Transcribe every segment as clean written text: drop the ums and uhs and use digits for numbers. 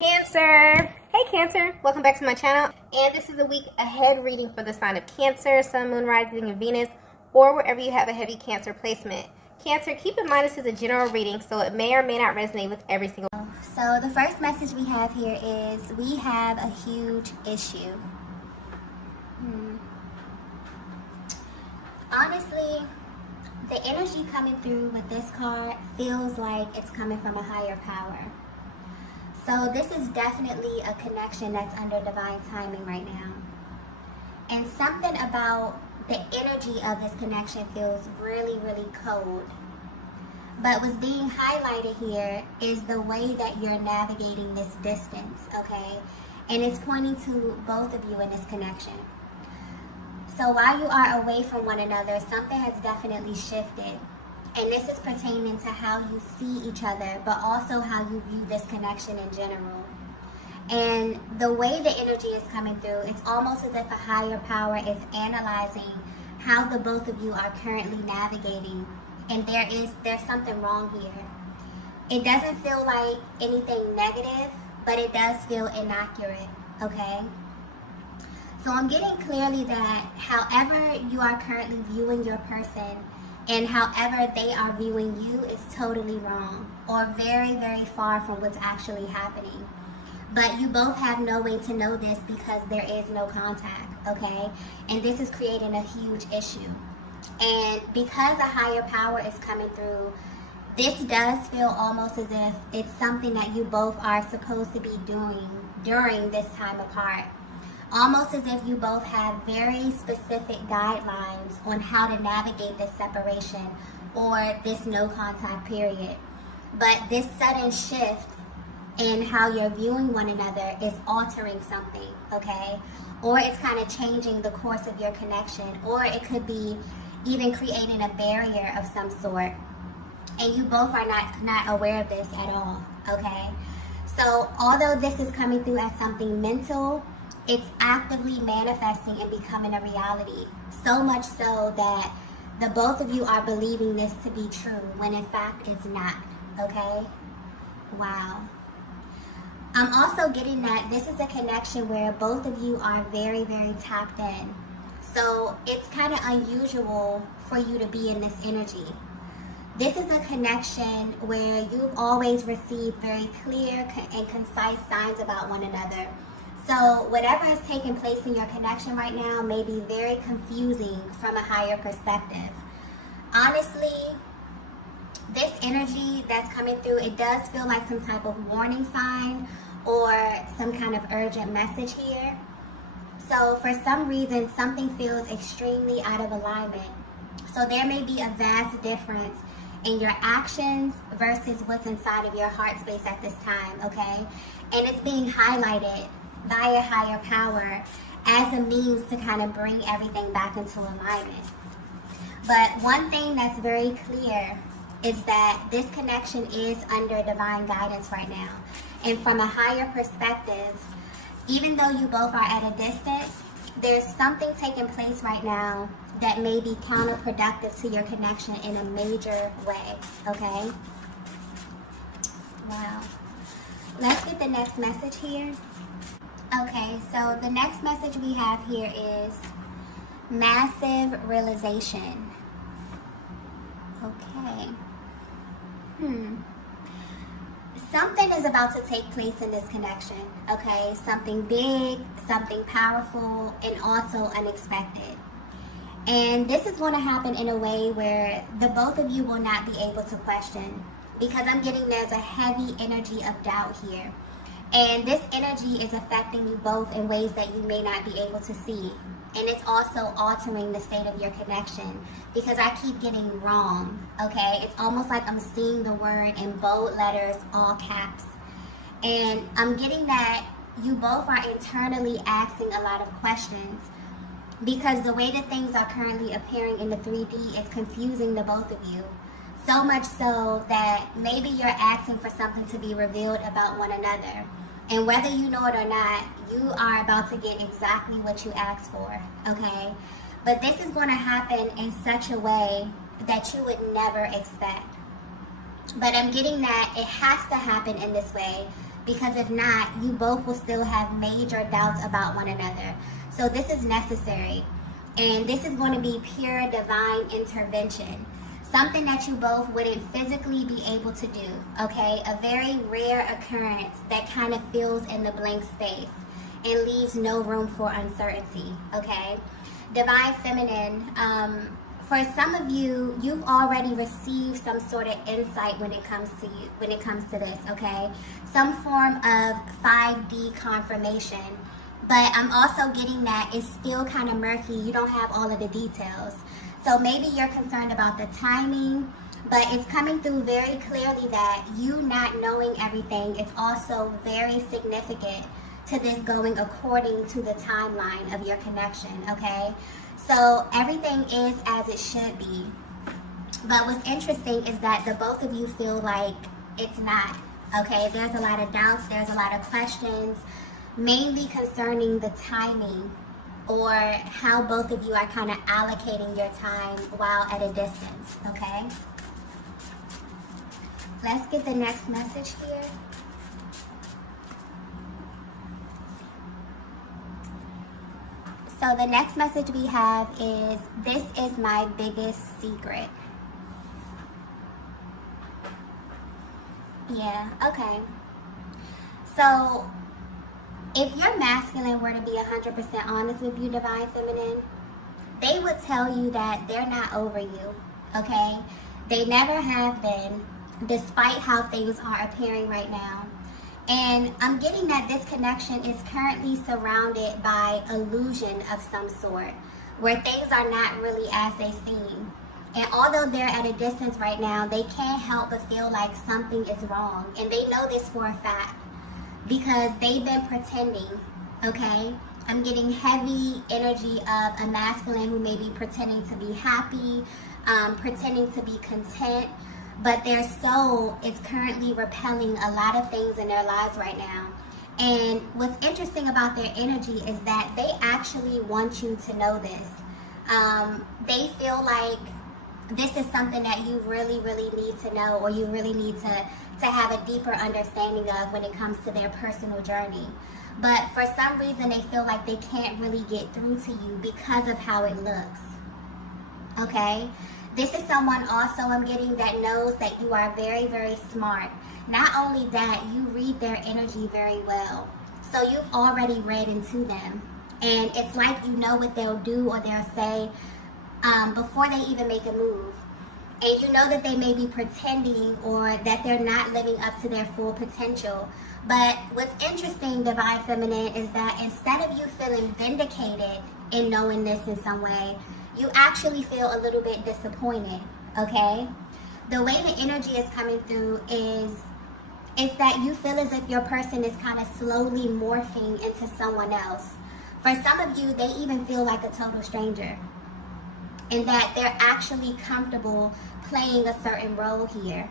Cancer! Hey Cancer! Welcome back to my channel, and this is a week ahead reading for the sign of Cancer, Sun, Moon, Rising, and Venus, or wherever you have a heavy Cancer placement. Cancer, keep in mind this is a general reading, so it may or may not resonate with every single. So the first message we have here is we have a huge issue. Honestly, the energy coming through with this card feels like it's coming from a higher power. So this is definitely a connection that's under divine timing right now. And something about the energy of this connection feels really, really cold. But what's being highlighted here is the way that you're navigating this distance, okay? And it's pointing to both of you in this connection. So while you are away from one another, something has definitely shifted. And this is pertaining to how you see each other, but also how you view this connection in general. And the way the energy is coming through, it's almost as if a higher power is analyzing how the both of you are currently navigating. And there's something wrong here. It doesn't feel like anything negative, but it does feel inaccurate, okay? So I'm getting clearly that however you are currently viewing your person and however they are viewing you is totally wrong or very, very far from what's actually happening. But you both have no way to know this because there is no contact, okay? And this is creating a huge issue. And because a higher power is coming through, this does feel almost as if it's something that you both are supposed to be doing during this time apart. Almost as if you both have very specific guidelines on how to navigate this separation or this no contact period. But this sudden shift in how you're viewing one another is altering something, okay? Or it's kind of changing the course of your connection, or it could be even creating a barrier of some sort. And you both are not aware of this at all, okay? So although this is coming through as something mental, it's actively manifesting and becoming a reality. So much so that the both of you are believing this to be true when in fact it's not, okay? Wow. I'm also getting that this is a connection where both of you are very, very tapped in. So it's kind of unusual for you to be in this energy. This is a connection where you've always received very clear and concise signs about one another. So whatever is taking place in your connection right now may be very confusing from a higher perspective. Honestly, this energy that's coming through, it does feel like some type of warning sign or some kind of urgent message here. So for some reason, something feels extremely out of alignment. So there may be a vast difference in your actions versus what's inside of your heart space at this time, okay? And it's being highlighted by a higher power as a means to kind of bring everything back into alignment. But one thing that's very clear is that this connection is under divine guidance right now. And from a higher perspective, even though you both are at a distance, there's something taking place right now that may be counterproductive to your connection in a major way, okay? Wow. Let's get the next message here. Okay, so the next message we have here is massive realization. Okay. Something is about to take place in this connection, okay? Something big, something powerful, and also unexpected. And this is going to happen in a way where the both of you will not be able to question, because I'm getting there's a heavy energy of doubt here. And this energy is affecting you both in ways that you may not be able to see. And it's also altering the state of your connection because I keep getting wrong, okay? It's almost like I'm seeing the word in bold letters, all caps. And I'm getting that you both are internally asking a lot of questions because the way that things are currently appearing in the 3D is confusing the both of you. So much so that maybe you're asking for something to be revealed about one another. And whether you know it or not, you are about to get exactly what you asked for, okay? But this is going to happen in such a way that you would never expect. But I'm getting that it has to happen in this way because if not, you both will still have major doubts about one another. So this is necessary, and this is going to be pure divine intervention, something that you both wouldn't physically be able to do, okay? A very rare occurrence that kind of fills in the blank space and leaves no room for uncertainty, okay? Divine feminine, for some of you, you've already received some sort of insight when it comes to this, okay? Some form of 5D confirmation, but I'm also getting that it's still kind of murky. You don't have all of the details. So maybe you're concerned about the timing, but it's coming through very clearly that you not knowing everything is also very significant to this going according to the timeline of your connection, okay? So everything is as it should be. But what's interesting is that the both of you feel like it's not, okay? There's a lot of doubts, there's a lot of questions, mainly concerning the timing or how both of you are kind of allocating your time while at a distance, okay? Let's get the next message here. So the next message we have is, this is my biggest secret. Yeah, okay. So if your masculine were to be 100% honest with you, Divine Feminine, they would tell you that they're not over you, okay? They never have been, despite how things are appearing right now. And I'm getting that this connection is currently surrounded by illusion of some sort, where things are not really as they seem. And although they're at a distance right now, they can't help but feel like something is wrong. And they know this for a fact because they've been pretending, okay? I'm getting heavy energy of a masculine who may be pretending to be happy, pretending to be content, but their soul is currently repelling a lot of things in their lives right now. And what's interesting about their energy is that they actually want you to know this. They feel like this is something that you really, really need to know, or you really need to have a deeper understanding of when it comes to their personal journey. But for some reason, they feel like they can't really get through to you because of how it looks, okay? This is someone also I'm getting that knows that you are very, very smart. Not only that, you read their energy very well. So you've already read into them. And it's like you know what they'll do or they'll say before they even make a move. And you know that they may be pretending or that they're not living up to their full potential. But what's interesting, Divine Feminine, is that instead of you feeling vindicated in knowing this in some way, you actually feel a little bit disappointed, okay? The way the energy is coming through is that you feel as if your person is kind of slowly morphing into someone else. For some of you, they even feel like a total stranger, and that they're actually comfortable playing a certain role here,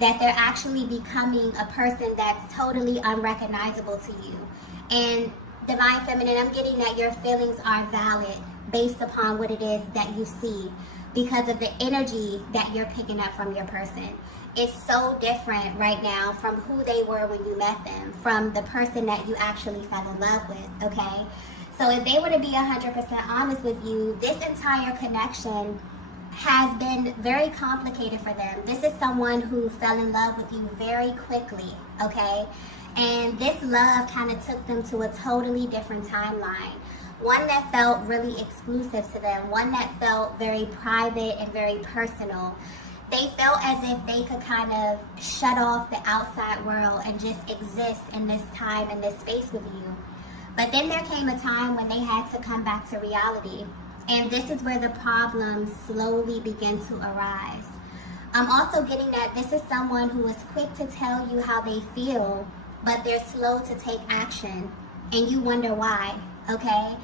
that they're actually becoming a person that's totally unrecognizable to you. And Divine Feminine, I'm getting that your feelings are valid based upon what it is that you see, because of the energy that you're picking up from your person. It's so different right now from who they were when you met them, from the person that you actually fell in love with, okay? So if they were to be 100% honest with you, this entire connection has been very complicated for them. This is someone who fell in love with you very quickly, okay? And this love kind of took them to a totally different timeline. One that felt really exclusive to them, one that felt very private and very personal. They felt as if they could kind of shut off the outside world and just exist in this time and this space with you. But then there came a time when they had to come back to reality. And this is where the problems slowly begin to arise. I'm also getting that this is someone who is quick to tell you how they feel, but they're slow to take action. And you wonder why. Okay,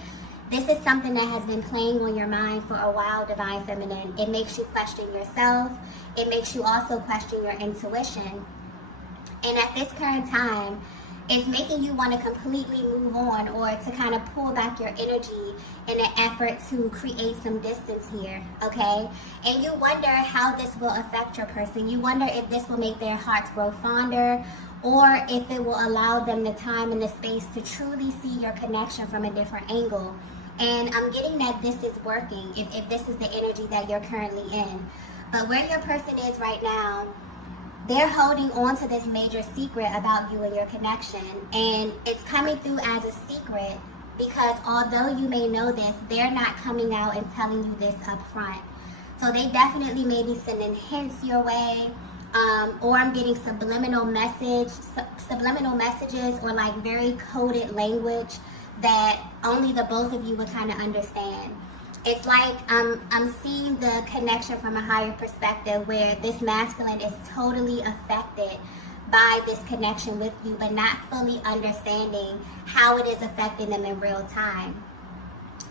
this is something that has been playing on your mind for a while, Divine Feminine. It makes you question yourself. It makes you also question your intuition. And at this current time, it's making you want to completely move on, or to kind of pull back your energy in an effort to create some distance here, okay? And you wonder how this will affect your person. You wonder if this will make their hearts grow fonder, or if it will allow them the time and the space to truly see your connection from a different angle. And I'm getting that this is working if this is the energy that you're currently in. But where your person is right now, they're holding on to this major secret about you and your connection. And it's coming through as a secret because although you may know this, they're not coming out and telling you this up front. So they definitely may be sending hints your way, or I'm getting subliminal messages or like very coded language that only the both of you would kind of understand. It's like I'm seeing the connection from a higher perspective where this masculine is totally affected by this connection with you, but not fully understanding how it is affecting them in real time.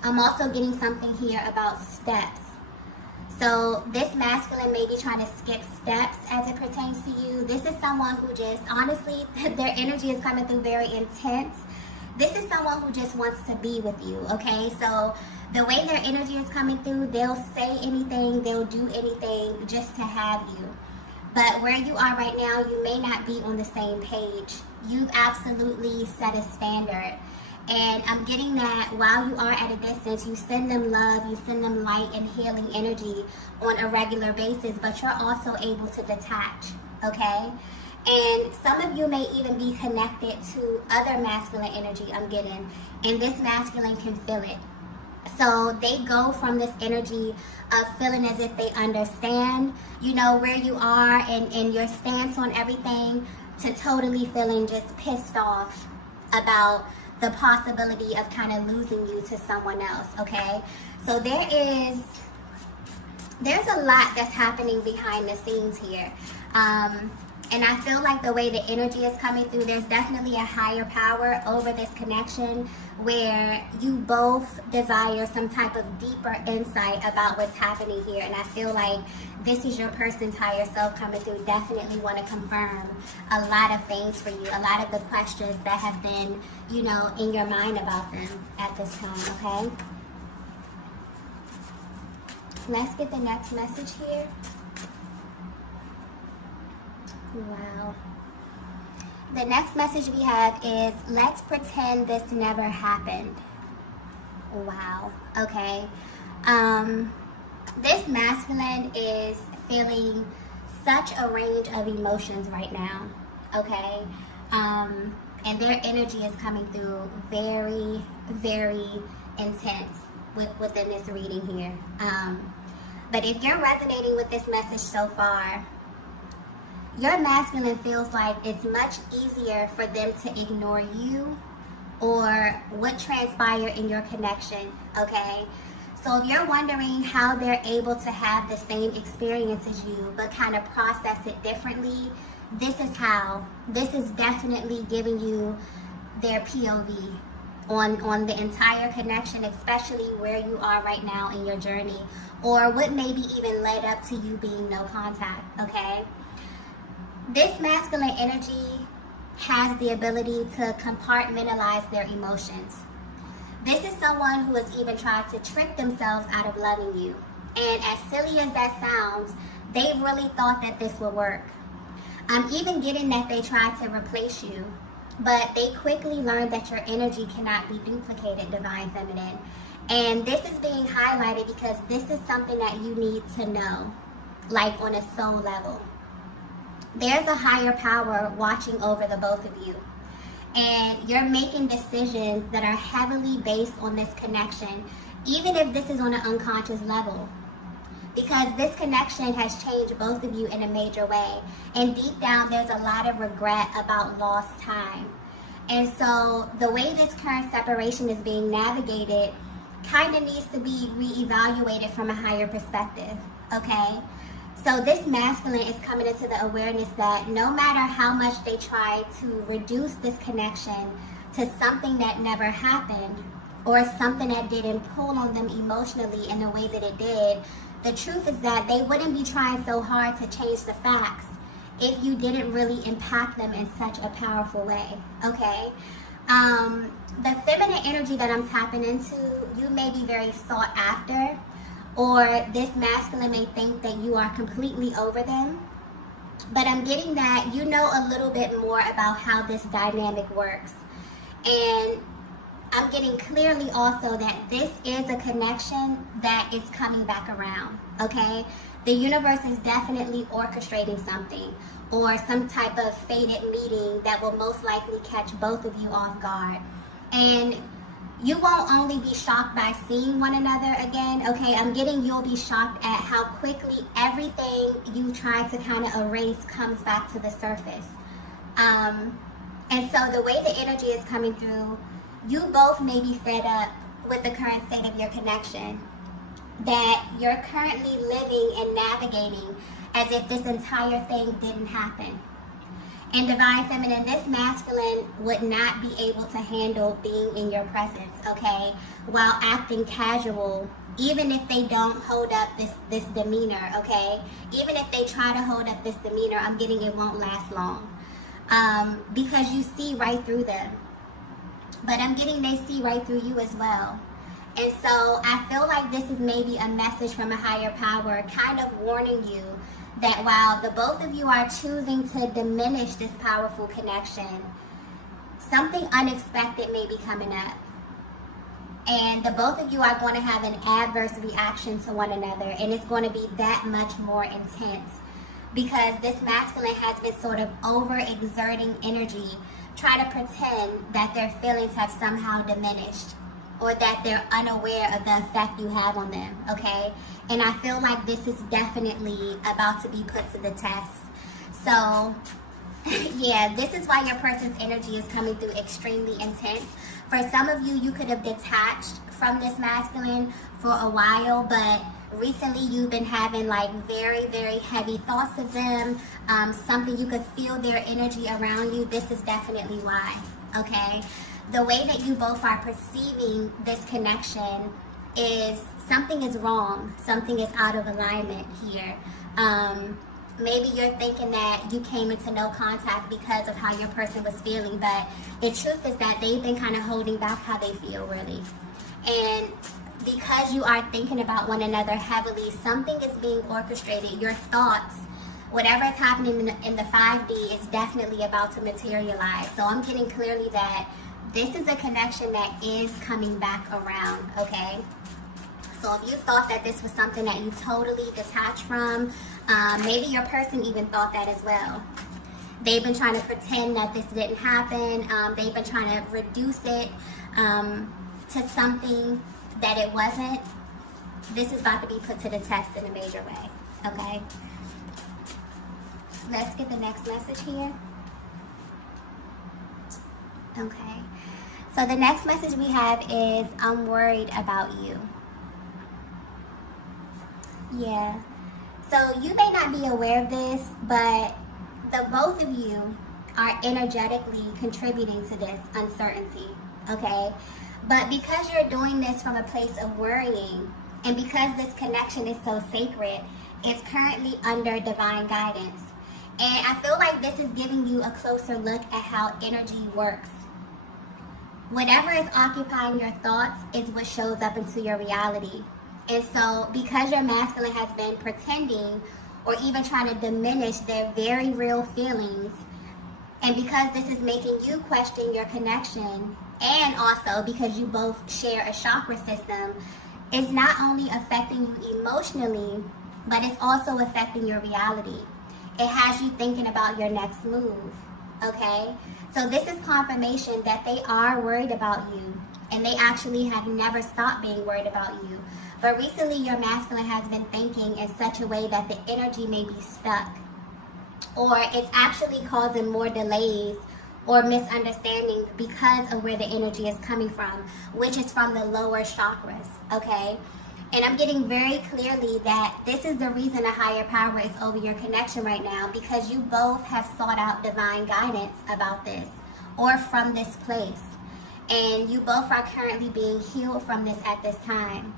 I'm also getting something here about steps. So this masculine may be trying to skip steps as it pertains to you. This is someone who just, honestly, their energy is coming through very intense. This is someone who just wants to be with you, okay? So the way their energy is coming through, they'll say anything, they'll do anything just to have you. But where you are right now, you may not be on the same page. You've absolutely set a standard. And I'm getting that while you are at a distance, you send them love, you send them light and healing energy on a regular basis, but you're also able to detach, okay? And some of you may even be connected to other masculine energy I'm getting, and this masculine can feel it. So they go from this energy of feeling as if they understand, you know, where you are and your stance on everything, to totally feeling just pissed off about the possibility of kind of losing you to someone else, okay? So there's a lot that's happening behind the scenes here. And I feel like the way the energy is coming through, there's definitely a higher power over this connection where you both desire some type of deeper insight about what's happening here. And I feel like this is your person's higher self coming through, definitely want to confirm a lot of things for you, a lot of the questions that have been, you know, in your mind about them at this time, okay? Let's get the next message here. Wow. The next message we have is, let's pretend this never happened. Wow. Okay. This masculine is feeling such a range of emotions right now. Okay. And their energy is coming through very, very intense within this reading here. But if you're resonating with this message so far, your masculine feels like it's much easier for them to ignore you or what transpired in your connection, okay? So if you're wondering how they're able to have the same experience as you but kind of process it differently, this is how. This is definitely giving you their POV on the entire connection, especially where you are right now in your journey, or what maybe even led up to you being no contact, okay? This masculine energy has the ability to compartmentalize their emotions. This is someone who has even tried to trick themselves out of loving you. And as silly as that sounds, they really thought that this would work. I'm even getting that they tried to replace you, but they quickly learned that your energy cannot be duplicated, Divine Feminine. And this is being highlighted because this is something that you need to know, like on a soul level. There's a higher power watching over the both of you. And you're making decisions that are heavily based on this connection, even if this is on an unconscious level. Because this connection has changed both of you in a major way. And deep down, there's a lot of regret about lost time. And so the way this current separation is being navigated kind of needs to be reevaluated from a higher perspective, okay? So this masculine is coming into the awareness that no matter how much they try to reduce this connection to something that never happened or something that didn't pull on them emotionally in the way that it did, the truth is that they wouldn't be trying so hard to change the facts if you didn't really impact them in such a powerful way, okay? The feminine energy that I'm tapping into, you may be very sought after, or this masculine may think that you are completely over them. But I'm getting that you know a little bit more about how this dynamic works. And I'm getting clearly also that this is a connection that is coming back around, okay? The universe is definitely orchestrating something, or some type of fated meeting that will most likely catch both of you off guard. And you won't only be shocked by seeing one another again, okay? I'm getting you'll be shocked at how quickly everything you tried to kind of erase comes back to the surface. And so the way the energy is coming through, you both may be fed up with the current state of your connection, that you're currently living and navigating as if this entire thing didn't happen. And Divine Feminine, this masculine would not be able to handle being in your presence, okay, while acting casual, even if they don't hold up this demeanor, okay? Even if they try to hold up this demeanor, I'm getting it won't last long, because you see right through them. But I'm getting they see right through you as well. And so I feel like this is maybe a message from a higher power kind of warning you that while the both of you are choosing to diminish this powerful connection, something unexpected may be coming up. And the both of you are going to have an adverse reaction to one another, and it's going to be that much more intense because this masculine has been sort of overexerting energy, try to pretend that their feelings have somehow diminished or that they're unaware of the effect you have on them, okay? And I feel like this is definitely about to be put to the test. So, yeah, this is why your person's energy is coming through extremely intense. For some of you, you could have detached from this masculine for a while, but recently you've been having like very, very heavy thoughts of them, something you could feel their energy around you. This is definitely why, okay? The way that you both are perceiving this connection is something is wrong. Something is out of alignment here. Maybe you're thinking that you came into no contact because of how your person was feeling, but the truth is that they've been kind of holding back how they feel, really. And because you are thinking about one another heavily, something is being orchestrated. Your thoughts, whatever is happening in the 5D is definitely about to materialize. So I'm getting clearly that this is a connection that is coming back around, okay? So if you thought that this was something that you totally detached from, maybe your person even thought that as well. They've been trying to pretend that this didn't happen. They've been trying to reduce it to something that it wasn't. This is about to be put to the test in a major way, okay? Let's get the next message here. Okay. So the next message we have is, I'm worried about you. Yeah. So you may not be aware of this, but the both of you are energetically contributing to this uncertainty, okay? But because you're doing this from a place of worrying, and because this connection is so sacred, it's currently under divine guidance. And I feel like this is giving you a closer look at how energy works. Whatever is occupying your thoughts is what shows up into your reality. And so because your masculine has been pretending or even trying to diminish their very real feelings, and because this is making you question your connection, and also because you both share a chakra system, it's not only affecting you emotionally, but it's also affecting your reality. It has you thinking about your next move, okay? So this is confirmation that they are worried about you, and they actually have never stopped being worried about you. But recently your masculine has been thinking in such a way that the energy may be stuck, or it's actually causing more delays or misunderstanding because of where the energy is coming from, which is from the lower chakras, okay? And I'm getting very clearly that this is the reason a higher power is over your connection right now, because you both have sought out divine guidance about this or from this place. And you both are currently being healed from this at this time.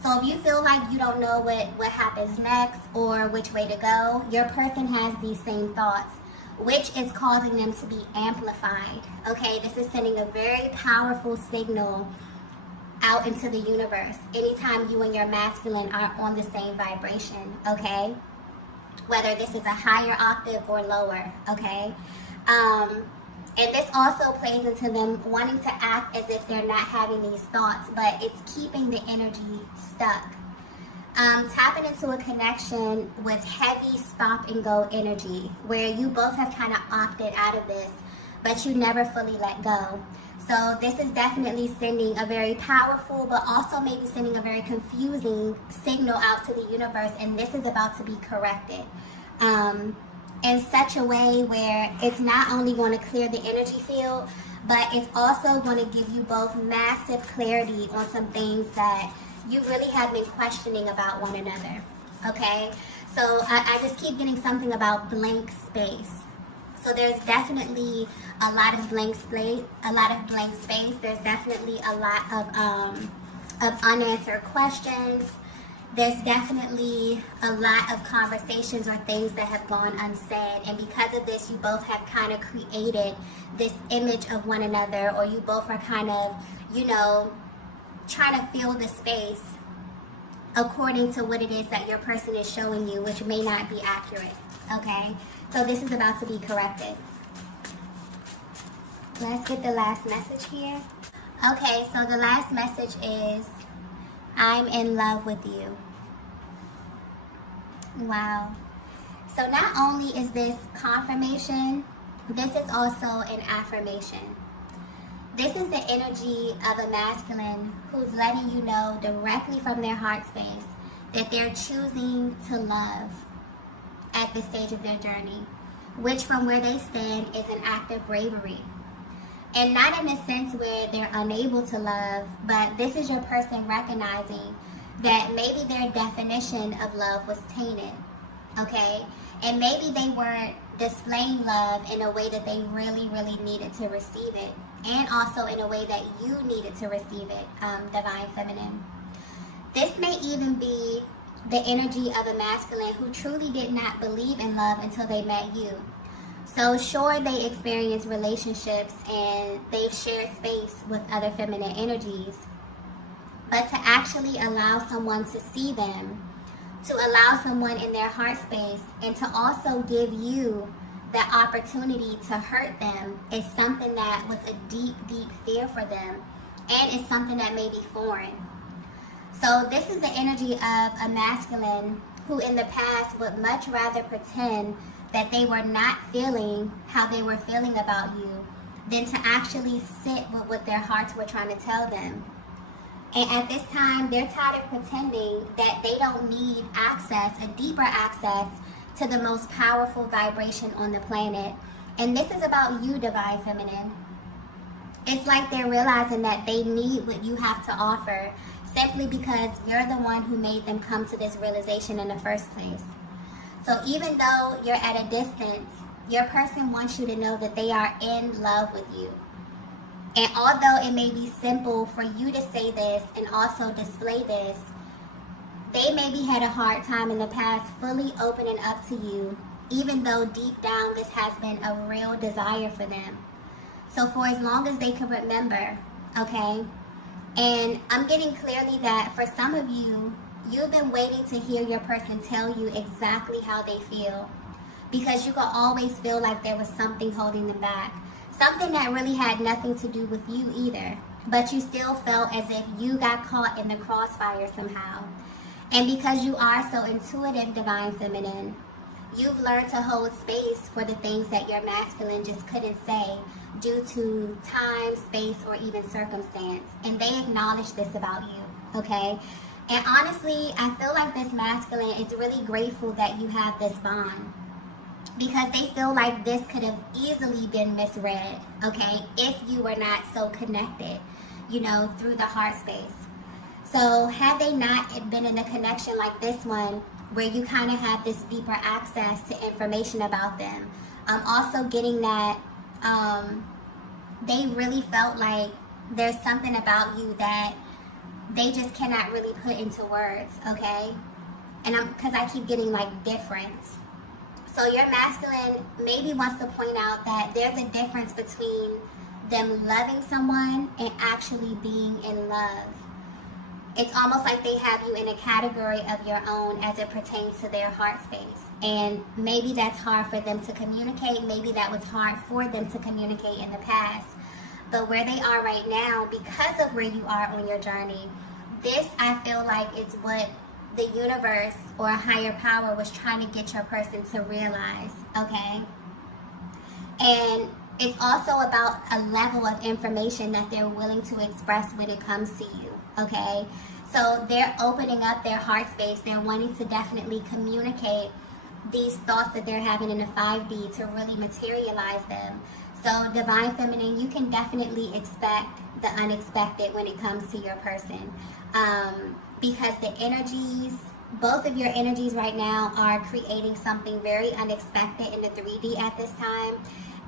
So if you feel like you don't know what happens next or which way to go, your person has these same thoughts, which is causing them to be amplified, okay? This is sending a very powerful signal out into the universe anytime you and your masculine are on the same vibration, okay? whether this is a higher octave or lower, okay? And this also plays into them wanting to act as if they're not having these thoughts, but it's keeping the energy stuck. Tapping into a connection with heavy stop and go energy, where you both have kind of opted out of this, but you never fully let go. So this is definitely sending a very powerful, but also maybe sending a very confusing signal out to the universe, and this is about to be corrected. In such a way where it's not only going to clear the energy field, but it's also going to give you both massive clarity on some things that you really have been questioning about one another, okay? So I just keep getting something about blank space. So there's definitely a lot of blank space. There's definitely a lot of unanswered questions. There's definitely a lot of conversations or things that have gone unsaid. And because of this, you both have kind of created this image of one another, or you both are kind of, you know, trying to fill the space according to what it is that your person is showing you, which may not be accurate, okay? So this is about to be corrected. Let's get the last message here. Okay, so the last message is, I'm in love with you. Wow. So not only is this confirmation, this is also an affirmation. This is the energy of a masculine who's letting you know directly from their heart space that they're choosing to love at this stage of their journey, which from where they stand is an act of bravery. And not in a sense where they're unable to love, but this is your person recognizing that maybe their definition of love was tainted, okay? And maybe they weren't displaying love in a way that they really, really needed to receive it, and also in a way that you needed to receive it, Divine Feminine. This may even be the energy of a masculine who truly did not believe in love until they met you. So sure, they experience relationships and they've shared space with other feminine energies, but to actually allow someone to see them, to allow someone in their heart space, and to also give you the opportunity to hurt them is something that was a deep, deep fear for them, and it's something that may be foreign. So this is the energy of a masculine who in the past would much rather pretend that they were not feeling how they were feeling about you than to actually sit with what their hearts were trying to tell them. And at this time, they're tired of pretending that they don't need access, a deeper access to the most powerful vibration on the planet. And this is about you, Divine Feminine. It's like they're realizing that they need what you have to offer simply because you're the one who made them come to this realization in the first place. So even though you're at a distance, your person wants you to know that they are in love with you. And although it may be simple for you to say this and also display this, they maybe had a hard time in the past fully opening up to you, even though deep down this has been a real desire for them. So for as long as they can remember, okay? And I'm getting clearly that for some of you, you've been waiting to hear your person tell you exactly how they feel, because you could always feel like there was something holding them back. Something that really had nothing to do with you either, but you still felt as if you got caught in the crossfire somehow. And because you are so intuitive, Divine Feminine, you've learned to hold space for the things that your masculine just couldn't say due to time, space, or even circumstance. And they acknowledge this about you, okay? And honestly, I feel like this masculine is really grateful that you have this bond, because they feel like this could have easily been misread, okay, if you were not so connected, you know, through the heart space. So had they not been in a connection like this one, where you kind of have this deeper access to information about them, also getting that they really felt like there's something about you that they just cannot really put into words, okay? And because I keep getting like difference. So your masculine maybe wants to point out that there's a difference between them loving someone and actually being in love. It's almost like they have you in a category of your own as it pertains to their heart space. And maybe that's hard for them to communicate. Maybe that was hard for them to communicate in the past. But where they are right now, because of where you are on your journey, this, I feel like, is what the universe or a higher power was trying to get your person to realize, okay? And it's also about a level of information that they're willing to express when it comes to you, okay? So they're opening up their heart space. They're wanting to definitely communicate these thoughts that they're having in the 5D to really materialize them. So Divine Feminine, you can definitely expect the unexpected when it comes to your person. Because the energies, both of your energies right now are creating something very unexpected in the 3D at this time.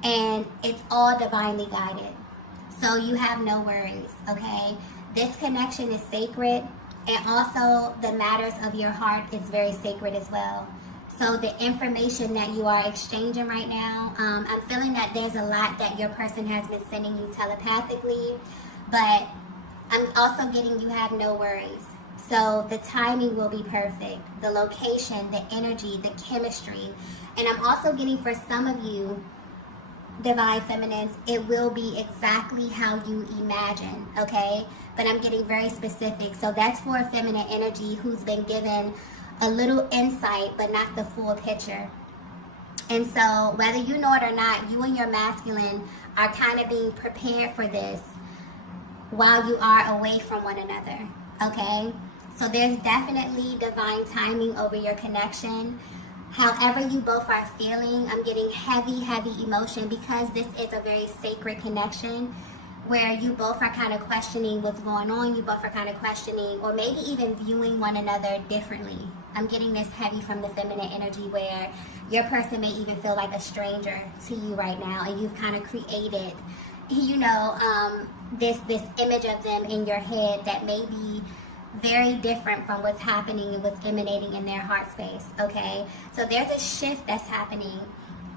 And it's all divinely guided. So you have no worries, okay? This connection is sacred, and also the matters of your heart is very sacred as well. So the information that you are exchanging right now, I'm feeling that there's a lot that your person has been sending you telepathically, but I'm also getting you have no worries. So the timing will be perfect, the location, the energy, the chemistry, and I'm also getting for some of you, Divine Feminines, it will be exactly how you imagine, okay? But I'm getting very specific. So that's for a feminine energy who's been given a little insight, but not the full picture. And so whether you know it or not, you and your masculine are kind of being prepared for this while you are away from one another, okay? So there's definitely divine timing over your connection. However you both are feeling, I'm getting heavy, heavy emotion because this is a very sacred connection where you both are kind of questioning what's going on. You both are kind of questioning or maybe even viewing one another differently. I'm getting this heavy from the feminine energy where your person may even feel like a stranger to you right now, and you've kind of created, you know, this image of them in your head that may be very different from what's happening and what's emanating in their heart space, okay? So there's a shift that's happening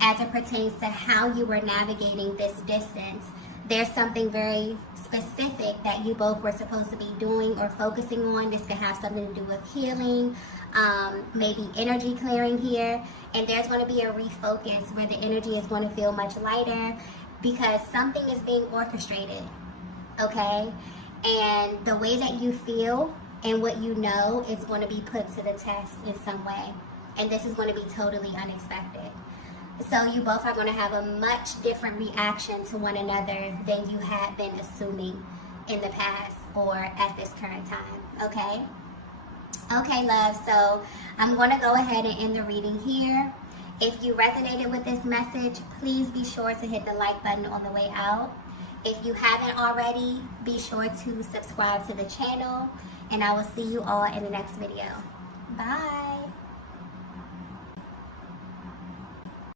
as it pertains to how you were navigating this distance. There's something very specific that you both were supposed to be doing or focusing on. This could have something to do with healing, maybe energy clearing here, and there's going to be a refocus where the energy is going to feel much lighter because something is being orchestrated, okay? And the way that you feel and what you know is going to be put to the test in some way. And this is going to be totally unexpected. So you both are going to have a much different reaction to one another than you had been assuming in the past or at this current time, okay? Okay, love, so I'm going to go ahead and end the reading here. If you resonated with this message, please be sure to hit the like button on the way out. If you haven't already, be sure to subscribe to the channel, and I will see you all in the next video. Bye.